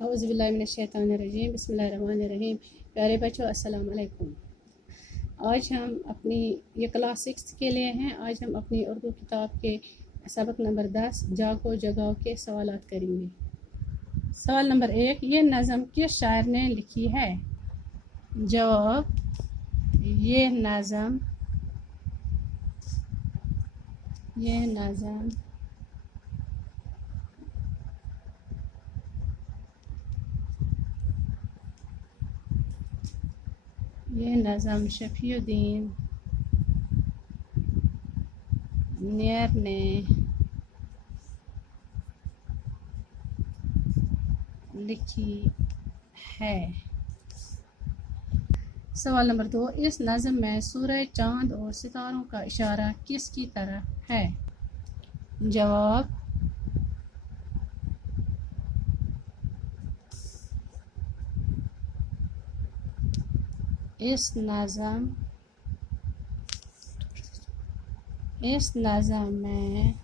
औज़ुबिल्लाहिमिनश्शैतानिर्रजीम बिस्मिल्लाहिर्रहमानिर्रहीम। प्यारे बच्चों, अस्सलाम वालेकुम। आज हम अपनी ये क्लास 6 के लिए हैं। आज हम अपनी उर्दू किताब के सबक नंबर 10 जागो जगाओ के सवालात करेंगे। सवाल नंबर 1, ये नज़म किस शायर ने लिखी है? जवाब, ये नज़म शफीउद्दीन नियर ने लिखी है। सवाल नंबर 2, इस नज़म में सूरज, चाँद और सितारों का इशारा किसकी तरफ है? जवाब, इस नज़म में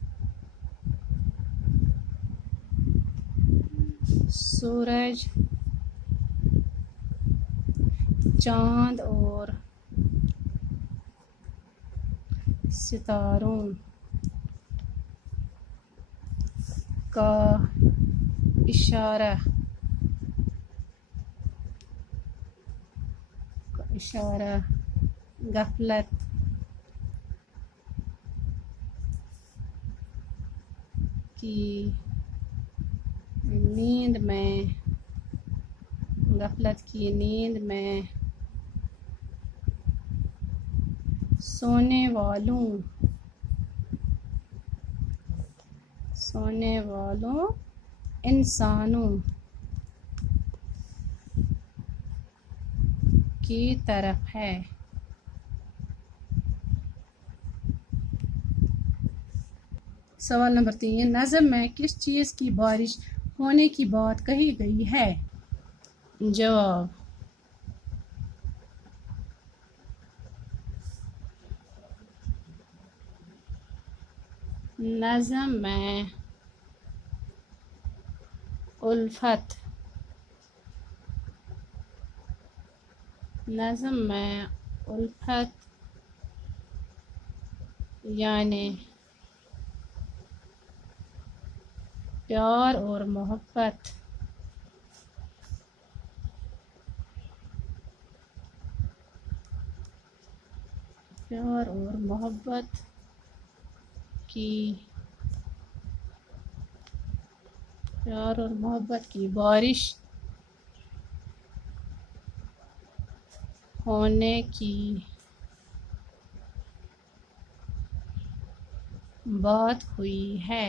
सूरज, चाँद और सितारों का इशारा गफलत की नींद में सोने वालों इंसानों की तरफ है। सवाल नंबर 3, नज़म में किस चीज़ की बारिश होने की बात कही गई है? जवाब, नज़म में उल्फत यानी प्यार और मोहब्बत की बारिश होने की बात हुई है।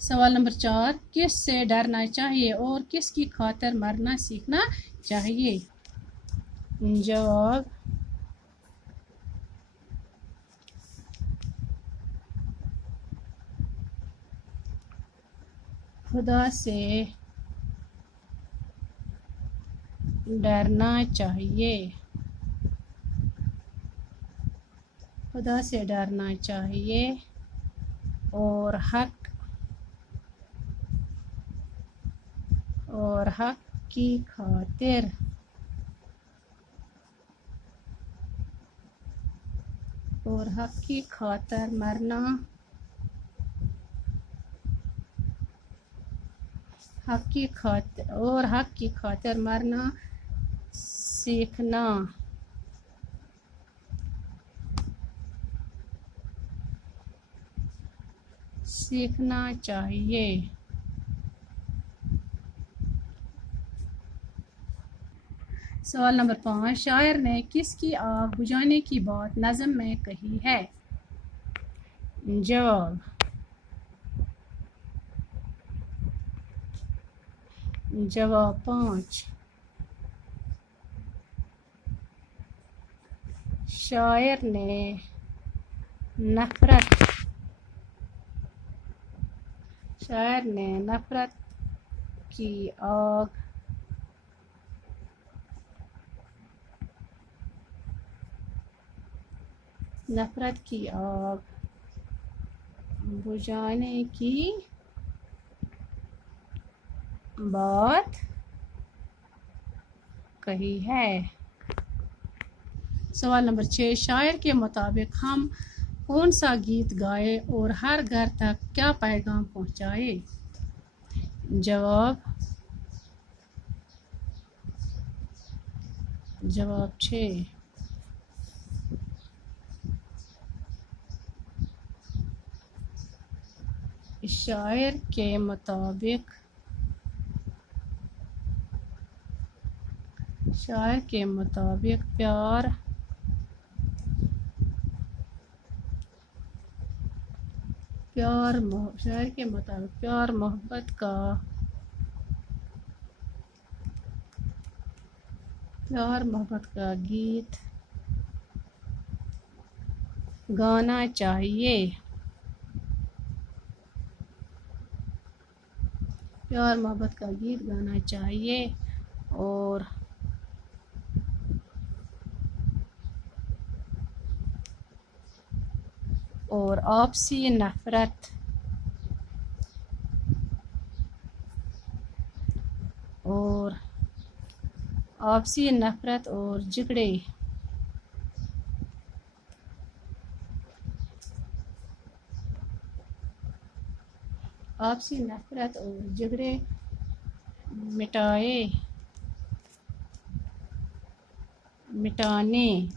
सवाल नंबर 4, किस से डरना चाहिए और किसकी खातिर मरना सीखना चाहिए? जवाब, खुदा से डरना चाहिए और हक की खातिर मरना सीखना चाहिए। सवाल नंबर 5, शायर ने किसकी आग बुझाने की बात नज़म में कही है? जवाब, जवाब 5, शायर ने नफरत की आग बुझाने की बात कही है। सवाल नंबर 6, शायर के मुताबिक हम कौन सा गीत गाए और हर घर तक क्या पैगाम पहुंचाए? जवाब 6। शायर के मुताबिक प्यार मोहब्बत का गीत गाना चाहिए। प्यार मोहब्बत का गीत गाना चाहिए और आपसी नफरत और झगड़े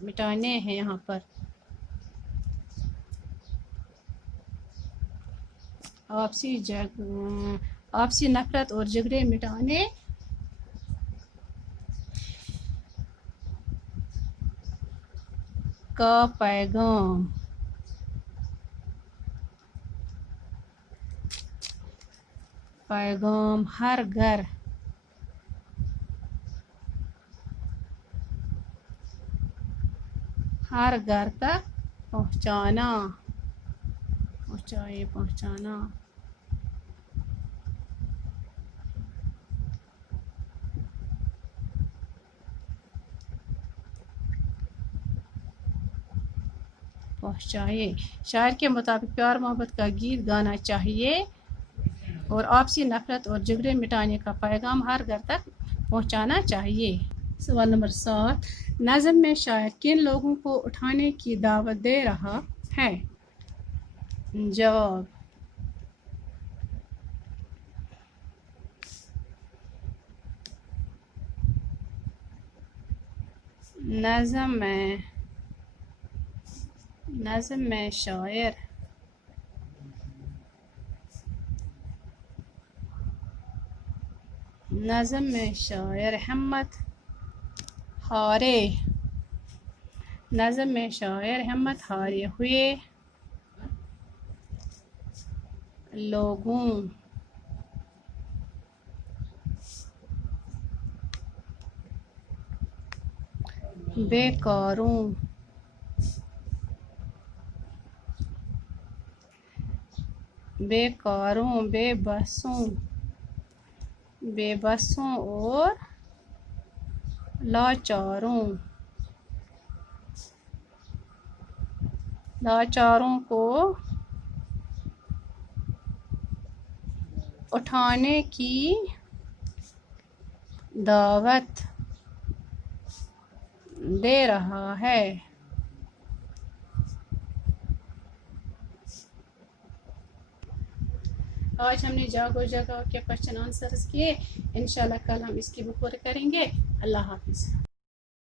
मिटाने हैं यहाँ पर। आपसी नफरत और झगड़े मिटाने का पैगाम हर घर तक पहुंचाना। शायर के मुताबिक प्यार मोहब्बत का गीत गाना चाहिए और आपसी नफरत और झगड़े मिटाने का पैगाम हर घर तक पहुंचाना चाहिए। सवाल नंबर 7, नज़्म में शायर किन लोगों को उठाने की दावत दे रहा है? जवाब नज़्म में शायर हिम्मत हारे हुए लोगों बेकारों बेबसों और लाचारों को उठाने की दावत दे रहा है। आज हमने जागो जगह के क्वेश्चन आंसर्स किए। इंशाल्लाह कल हम इसकी बुक पूरी करेंगे। अल्लाह हाफिज़।